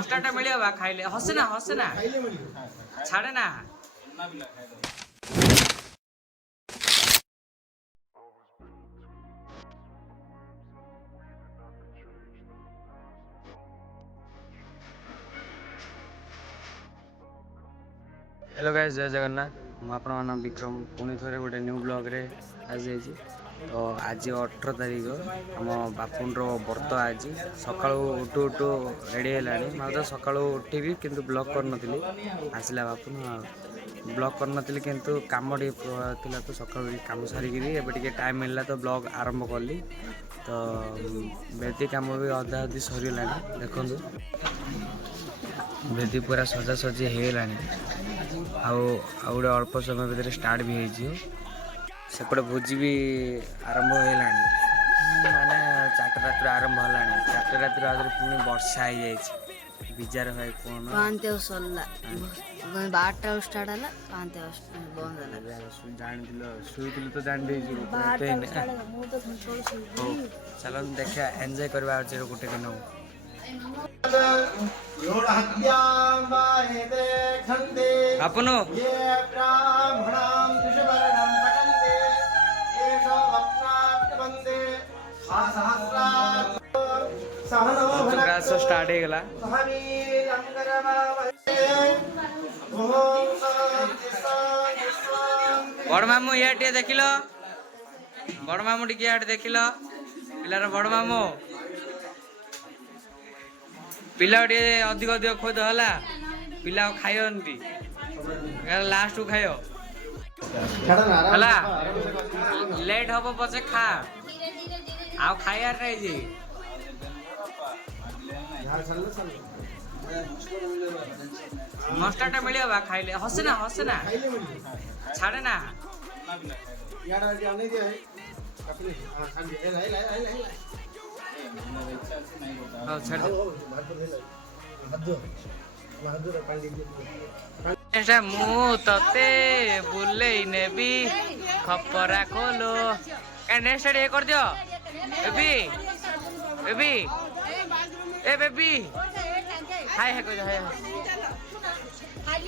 ମସଲାଟା ମିଳିବ ବା ଖାଇଲେ ହସେ ନା ଛାଡ଼େ ନା। हेलो गाइस, जय जगन्नाथ। ମୁଁ ଆପଣମାନ ବିକ୍ରମ ପୁଣି ଥରେ ଗୋଟେ ନ୍ୟୁ ବ୍ଲଗ୍ରେ ଆସିଯାଇଛି। ତ ଆଜି 18 ତାରିଖ, ଆମ ବାପୁନର ବ୍ରତ। ଆଜି ସକାଳୁ ଉଠୁ ରେଡ଼ି ହେଲାଣି। ମୁଁ ତ ସକାଳୁ ଉଠିବି କିନ୍ତୁ ବ୍ଲଗ୍ କରିନଥିଲି। ଆସିଲା ବାପୁନ, ବ୍ଲଗ୍ କରିନଥିଲି କିନ୍ତୁ କାମ ଟିକେ ଥିଲା, ତ ସକାଳୁ କାମ ସାରିକିରି ଏବେ ଟିକେ ଟାଇମ୍ ମିଳିଲା ତ ବ୍ଲଗ୍ ଆରମ୍ଭ କଲି। ତ ବେଦୀ କାମ ବି ଅଧା ଅଧି ସରିଗଲାଣି। ଦେଖନ୍ତୁ ବେଦୀ ପୁରା ସଜାସଜି ହେଇଗଲାଣି। ଆଉ ଗୋଟେ ଅଳ୍ପ ସମୟ ଭିତରେ ଷ୍ଟାର୍ଟ ବି ହେଇଯିବ। ସେପଟେ ଭୋଜି ବି ଆରମ୍ଭ ହେଇଗଲାଣି, ମାନେ 4ଟା ରାତିରୁ ଆରମ୍ଭ ହେଲାଣି। 4ଟା ରାତିରୁ ଆଉଥରେ ପୁଣି ବର୍ଷା ହେଇଯାଇଛି। ବିଜାର ଭାଇ କଣ ସରିଲା 12ଟା ଷ୍ଟାର୍ଟ ହେଲା, 5 ବନ୍ଦ ହେଲା। ଜାଣିଥିଲ, ଶୋଇଥିଲୁ ତ ଜାଣିଦେଇଛୁ। ହଉ ଚାଲନ୍ତୁ ଦେଖିବା, ଏନ୍ଜୟ କରିବା ଆଜିର ଗୋଟେ ଦିନ। आपनो स्टार्ट हो गला। बड़ मामू ये देखिल, बड़ मामू टी देखिल, पिलार बड़ मामू पिला अधिक अधिक खोद है। पिला खाइबी लास्ट को खाइब लेट हम पचे खा आउ खाइबार नहीं जी। मस्टाटा मिलियो बा खाइले हसे ना छाड़े ना। मु ते बुले नेबी खपरा खोलो नेक्स्ट ये कर दियो बेबी बेबी ए बेबी हाय है हाय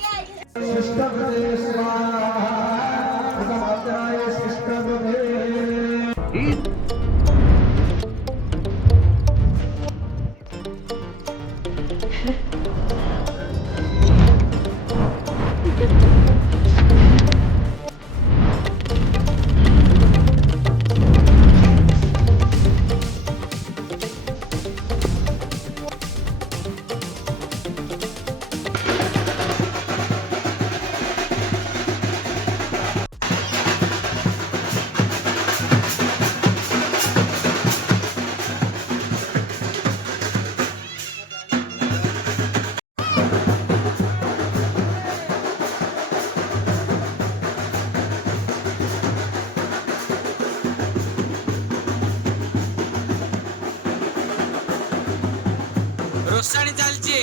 रोसाणी चलची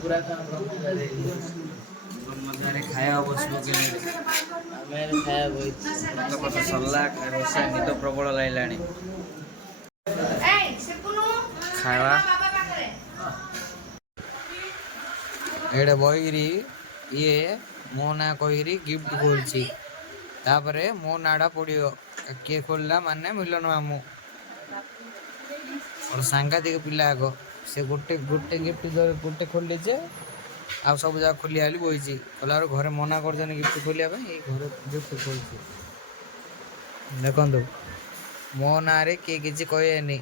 ପୁରା ମଧ୍ୟରେ ଖାଇବା ବସିବ କି ଆମେ ଖାଇବା ବଇଛୁ। କଥା ସରିଲା ରୋଷେଇ ନିଦ ପ୍ରବଳ ଲାଗିଲାଣି ଖାଇବା ଏଇଟା ବହିକିରି ଇଏ ମୋ ନାଁ କହିକିରି ଗିଫ୍ଟ ଖୋଲୁଛି ତାପରେ ମୋ ନାଁଟା ପଡ଼ିବ କିଏ ଖୋଲିଲା ମାନେ ମିଲନ ମାମୁଁ ମୋର ସାଂଘାତିକ ପିଲା ଆଗ ସେ ଗୋଟେ ଗିଫ୍ଟ ଗୋଟେ ଖୋଲିଛେ ଆଉ ସବୁ ଯାକ ଖୋଲିବା ବୋଲି ବହିଛି ଖୋଲାରୁ ଘରେ ମନା କରୁଛନ୍ତି ଗିଫ୍ଟ ଖୋଲିବା ପାଇଁ ଏଇ ଘରେ ଗିଫ୍ଟ ଖୋଲୁଛି ଦେଖନ୍ତୁ ମୋ ନାଁରେ କିଏ କିଛି କହିବେନି